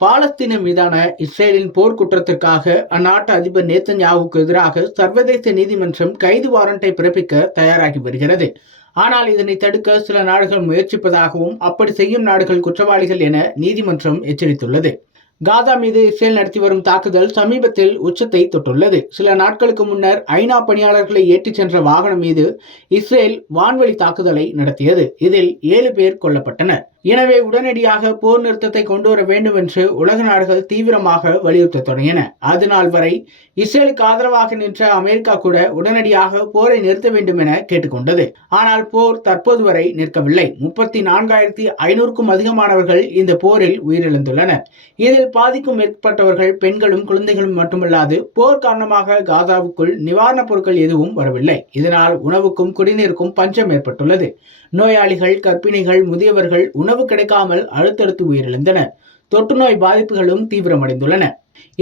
பாலஸ்தீனம் மீதான இஸ்ரேலின் போர்க்குற்றத்திற்காக அந்நாட்டு அதிபர் நேத்தன்யாவுக்கு எதிராக சர்வதேச நீதிமன்றம் கைது வாரண்டை பிறப்பிக்க தயாராகி வருகிறது. ஆனால் இதனை தடுக்க சில நாடுகள் முயற்சிப்பதாகவும் அப்படி செய்யும் நாடுகள் குற்றவாளிகள் என நீதிமன்றம் எச்சரித்துள்ளது. காசா மீது இஸ்ரேல் நடத்தி வரும் தாக்குதல் சமீபத்தில் உச்சத்தை தொட்டுள்ளது. சில நாட்களுக்கு முன்னர் ஐநா பணியாளர்களை ஏற்றிச் சென்ற வாகனம் மீது இஸ்ரேல் வான்வழி தாக்குதலை நடத்தியது. இதில் 7 பேர் கொல்லப்பட்டனர். எனவே உடனடியாக போர் நிறுத்தத்தை கொண்டு வர வேண்டும் என்று உலக நாடுகள் தீவிரமாக வலியுறுத்த தொடங்கின. அதுநாள் வரை இஸ்ரேலுக்கு ஆதரவாக நின்ற அமெரிக்கா கூட உடனடியாக போரை நிறுத்த வேண்டும் என கேட்டுக்கொண்டது. ஆனால் போர் தற்போது வரை நிற்கவில்லை. 34,500க்கும் அதிகமானவர்கள் இந்த போரில் உயிரிழந்துள்ளனர். இதில் பாதிக்கும் மேற்பட்டவர்கள் பெண்களும் குழந்தைகளும் மட்டுமல்லாது போர் காரணமாக காசாவுக்குள் நிவாரணப் பொருட்கள் எதுவும் வரவில்லை. இதனால் உணவுக்கும் குடிநீருக்கும் பஞ்சம் ஏற்பட்டுள்ளது. நோயாளிகள், கர்ப்பிணிகள், முதியவர்கள் உணவு கிடைக்காமல் அடுத்தடுத்து உயிரிழந்தனர். தொற்றுநோய் பாதிப்புகளும் தீவிரமடைந்துள்ளன.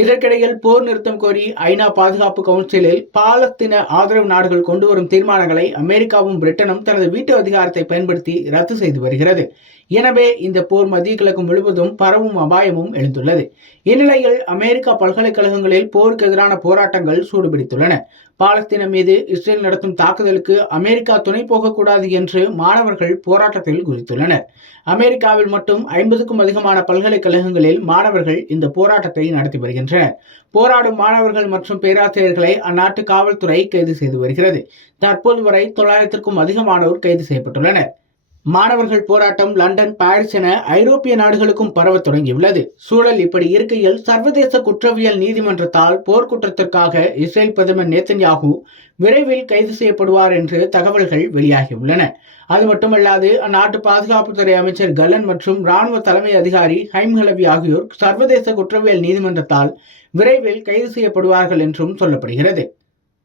இதற்கிடையில் போர் நிறுத்தம் கோரி ஐநா பாதுகாப்பு கவுன்சிலில் பாலஸ்தீன ஆதரவு நாடுகள் கொண்டு வரும் தீர்மானங்களை அமெரிக்காவும் பிரிட்டனும் தனது வீட்டு அதிகாரத்தை பயன்படுத்தி ரத்து செய்து வருகிறது. எனவே இந்த போர் மத்திய கிழக்கு முழுவதும் பரவும் அபாயமும் எழுந்துள்ளது. இந்நிலையில் அமெரிக்கா பல்கலைக்கழகங்களில் போருக்கு எதிரான போராட்டங்கள் சூடுபிடித்துள்ளன. பாலஸ்தீனம் மீது இஸ்ரேல் நடத்தும் தாக்குதலுக்கு அமெரிக்கா துணை போகக்கூடாது என்று மாணவர்கள் போராட்டத்தில் குறித்துள்ளனர். அமெரிக்காவில் மட்டும் 50க்கும் அதிகமான பல்கலைக்கழகங்களில் மாணவர்கள் இந்த போராட்டத்தை நடத்தி வருகின்றனர். போராடும் மாணவர்கள் மற்றும் பேராசிரியர்களை அந்நாட்டு காவல்துறை கைது செய்து வருகிறது. தற்போது வரை 900க்கும் அதிகமானோர் கைது செய்யப்பட்டுள்ளனர். மாணவர்கள் போராட்டம் லண்டன், பாரிஸ் என ஐரோப்பிய நாடுகளுக்கும் பரவ தொடங்கியுள்ளது. சூழல் இப்படி இருக்கையில் சர்வதேச குற்றவியல் நீதிமன்றத்தால் போர்க்குற்றத்திற்காக இஸ்ரேல் பிரதமர் நேத்தன்யாகு விரைவில் கைது செய்யப்படுவார் என்று தகவல்கள் வெளியாகியுள்ளன. அது மட்டுமல்லாது அந்நாட்டு பாதுகாப்புத்துறை அமைச்சர் கலன் மற்றும் இராணுவ தலைமை அதிகாரி ஹைம் ஹலவி ஆகியோர் சர்வதேச குற்றவியல் நீதிமன்றத்தால் விரைவில் கைது செய்யப்படுவார்கள் என்றும் சொல்லப்படுகிறது.